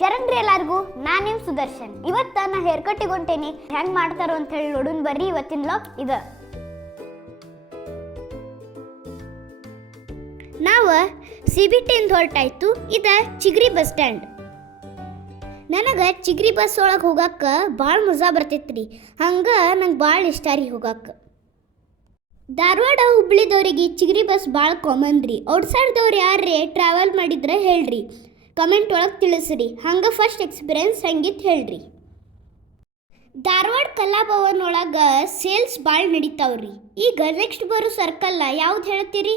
ಶರಣ್ರಿ ಎಲ್ಲಾರ್ಗೂ. ನಾನು ನಿಮ್ ಸುದರ್ಶನ್. ಇವತ್ತ ನಾ ಹೇರ್ ಕಟ್ಟಿಗೆ ಹೊಂಟೇನಿ. ಹೆಂಗ್ ಮಾಡ್ತಾರೋ ಅಂತ ಹೇಳಿ ನೋಡುನ್ ಬರ್ರಿ ಇವತ್ತಿನ ಲಾಕ್ ಇದ. ನಾವ ಸಿ ಬಿ ಟಿಯಿಂದ ಹೊರಟಾಯ್ತು. ಇದ ಚಿಗ್ರಿ ಬಸ್ ಸ್ಟ್ಯಾಂಡ್. ನನಗೆ ಚಿಗ್ರಿ ಬಸ್ ಒಳಗೆ ಹೋಗಾಕ ಭಾಳ ಮಜಾ ಬರ್ತೈತ್ರಿ. ಹಂಗೆ ನಂಗೆ ಭಾಳ ಇಷ್ಟ ರೀ ಹೋಗಾಕ. ಧಾರವಾಡ ಹುಬ್ಳಿದವ್ರಿಗೆ ಚಿಗ್ರಿ ಬಸ್ ಭಾಳ ಕಾಮನ್ ರೀ. ಔಟ್ಸೈಡ್ದವ್ರು ಯಾರೇ ಟ್ರಾವೆಲ್ ಮಾಡಿದ್ರೆ ಹೇಳ್ರಿ. ಕಮೆಂಟ್ ಒಳಗೆ ತಿಳಿಸ್ರಿ. ಹಂಗೆ ಫಸ್ಟ್ ಎಕ್ಸ್ಪೀರಿಯನ್ಸ್ ಹೆಂಗಿತ್ತು ಹೇಳ್ರಿ. ಧಾರವಾಡ ಕಲಾಭವನ್ ಒಳಗೆ ಸೇಲ್ಸ್ ಭಾಳ ನಡೀತಾವ್ರಿ. ಈಗ ನೆಕ್ಸ್ಟ್ ಬರೋ ಸರ್ಕಲ್ ಯಾವ್ದು ಹೇಳ್ತೀರಿ?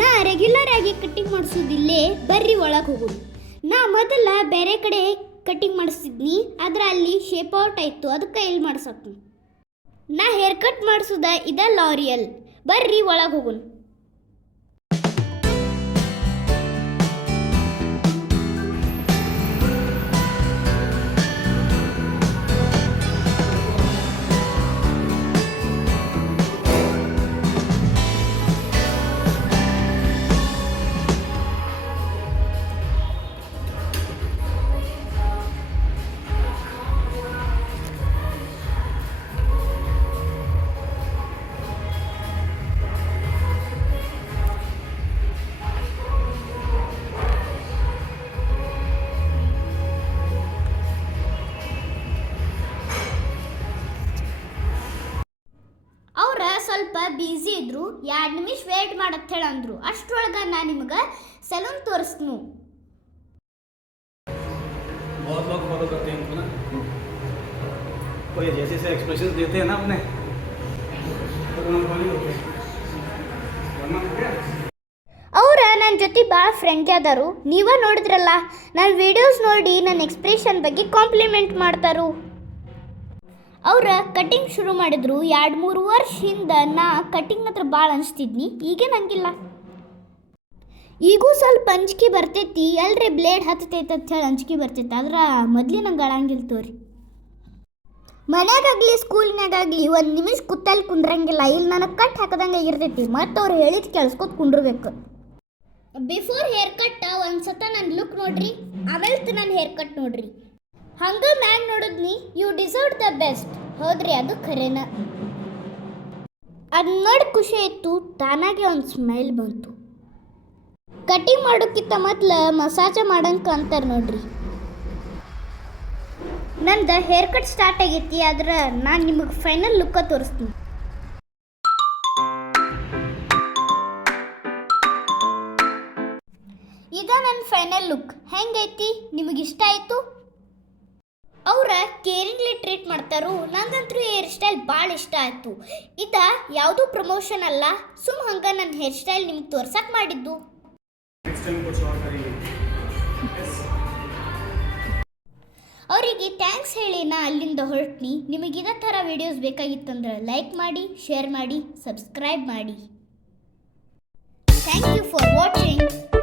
ನಾ ರೆಗ್ಯುಲರ್ ಆಗಿ ಕಟ್ಟಿಂಗ್ ಮಾಡಿಸೋದಿಲ್ಲೇ, ಬರ್ರಿ ಒಳಗೆ ಹೋಗೋದು ನಾ ಮೊದಲ ಬೇರೆ ಕಡೆ ಕಟ್ಟಿಂಗ್ ಮಾಡಿಸ್ತಿದ್ನಿ, ಆದ್ರೆ ಅಲ್ಲಿ ಶೇಪ್ ಔಟ್ ಆಯ್ತು, ಅದಕ್ಕೆ ಇಲ್ಲಿ ಮಾಡ್ಸಕ್ನು ನಾ ಹೇರ್ ಕಟ್ ಮಾಡಿಸೋದ ಇದ ಲಾರಿಯಲ್. ಬರ್ರಿ ಒಳಗೆ ಹೋಗೋಣ ಸ್ವಲ್ಪ ಬ್ಯುಸಿ ಇದ್ರು ಎರಡು ನಿಮಿಷ ವೇಟ್ ಮಾಡತ್ ಹೇಳಿ ಅಂದ್ರು ಅಷ್ಟ್ರೊಳಗೆ ನಾ ನಿಮ್ಗೆ ಸಲೂನ್ ತೋರಿಸ್ನು बहुत लोग फॉलो करते हैं उनको ना कोई जैसे जैसे एक्सप्रेशन देते हैं ना अपने तो उन्होंने फॉलो होते हैं वरना हो गया ಅವ್ರ ನನ್ನ ಜೊತೆ ಭಾಳ ಫ್ರೆಂಡ್ಲಿ ಅದಾರು ನೀವ ನೋಡಿದ್ರಲ್ಲ ನನ್ನ ವಿಡಿಯೋಸ್ ನೋಡಿ ನನ್ನ ಎಕ್ಸ್ಪ್ರೆಷನ್ ಬಗ್ಗೆ ಕಾಂಪ್ಲಿಮೆಂಟ್ ಮಾಡ್ತಾರು ಅವ್ರ ಕಟಿಂಗ್ ಶುರು ಮಾಡಿದ್ರು ಎರಡು ಮೂರು ವರ್ಷ ಹಿಂದೆ ನಾ ಕಟಿಂಗ್ ಹತ್ರ ಭಾಳ ಅನಿಸ್ತಿದ್ನಿ, ಈಗೇನು ಹಂಗಿಲ್ಲ. ಈಗೂ ಸ್ವಲ್ಪ ಅಂಜಿಕೆ ಬರ್ತೈತಿ, ಎಲ್ರಿ ಬ್ಲೇಡ್ ಹತ್ತೈತೆ ಅಂತ ಹೇಳಿ ಅಂಜಿಕೆ ಬರ್ತೈತಿ, ಆದ್ರೆ ಮೊದ್ಲಿನಂಗೆ ಅಳಂಗಿಲ್ಲ ತೋರಿ. ಮನ್ಯಾಗಾಗ್ಲಿ ಸ್ಕೂಲ್ನಾಗಾಗಲಿ ಒಂದು ನಿಮಿಷ ಕುತ್ತಲ್ಲಿ ಕುಂದ್ರಂಗಿಲ್ಲ ಇಲ್ಲಿ ನನಗೆ ಕಟ್ ಹಾಕದಂಗೆ ಇರ್ತೈತಿ ಮತ್ತು ಅವ್ರು ಹೇಳಿದ ಕೇಳಿಸ್ಕೊತ ಕುಂಡ್ರಬೇಕು. ಬಿಫೋರ್ ಹೇರ್ ಕಟ್ ಒಂದು ಸತ ನನ್ನ ಲುಕ್ ನೋಡ್ರಿ ಆಮೇಲೆ ನನ್ನ ಹೇರ್ ಕಟ್ ನೋಡ್ರಿ. ಹಂಗ ಮ್ಯಾನ್ ನೋಡಿದ್ನಿ ಯು ಡಿಸರ್ವ್ ದ ಬೆಸ್ಟ್ ಹೌದ್ರಿ ಅದು ಖರೇನ ಅದು ನೋಡಿ ಖುಷಿ ಆಯ್ತು, ತಾನಾಗೆ ಒಂದು ಸ್ಮೈಲ್ ಬಂತು. ಕಟಿಂಗ್ ಮಾಡೋಕ್ಕಿಂತ ಮೊದ್ಲು ಮಸಾಜ ಮಾಡಂಕ ಅಂತಾರೆ ನೋಡ್ರಿ. ನಂದು ಹೇರ್ ಕಟ್ ಸ್ಟಾರ್ಟ್ ಆಗೈತಿ, ಆದ್ರೆ ನಾನು ನಿಮಗೆ ಫೈನಲ್ ಲುಕ್ಕ ತೋರಿಸ್ತೀನಿ. ಇದ ನನ್ನ ಫೈನಲ್ ಲುಕ್ ಹೆಂಗೈತಿ? ನಿಮಗೆ ಇಷ್ಟ ಆಯಿತು? ಕೇರಿಂಗ್ಲಿ ಟ್ರೀಟ್ ಮಾಡ್ತಾರೋ ನನಗಂತೂ ಹೇರ್ ಸ್ಟೈಲ್ ಭಾಳ ಇಷ್ಟ ಆಯಿತು. ಇದ ಯಾವುದೂ ಪ್ರಮೋಷನ್ ಅಲ್ಲ, ಸುಮ್ ಹಂಗೆ ನನ್ನ ಹೇರ್ ಸ್ಟೈಲ್ ನಿಮ್ಗೆ ತೋರ್ಸಕ್ಕೆ ಮಾಡಿದ್ದು. ಅವರಿಗೆ ಥ್ಯಾಂಕ್ಸ್ ಹೇಳಿ ನಾ ಅಲ್ಲಿಂದ ಹೊರಟ್ನಿ. ನಿಮಗೆ ಇದೇ ಥರ ವೀಡಿಯೋಸ್ ಬೇಕಾಗಿತ್ತಂದ್ರೆ ಲೈಕ್ ಮಾಡಿ ಶೇರ್ ಮಾಡಿ ಸಬ್ಸ್ಕ್ರೈಬ್ ಮಾಡಿ. Thank you for watching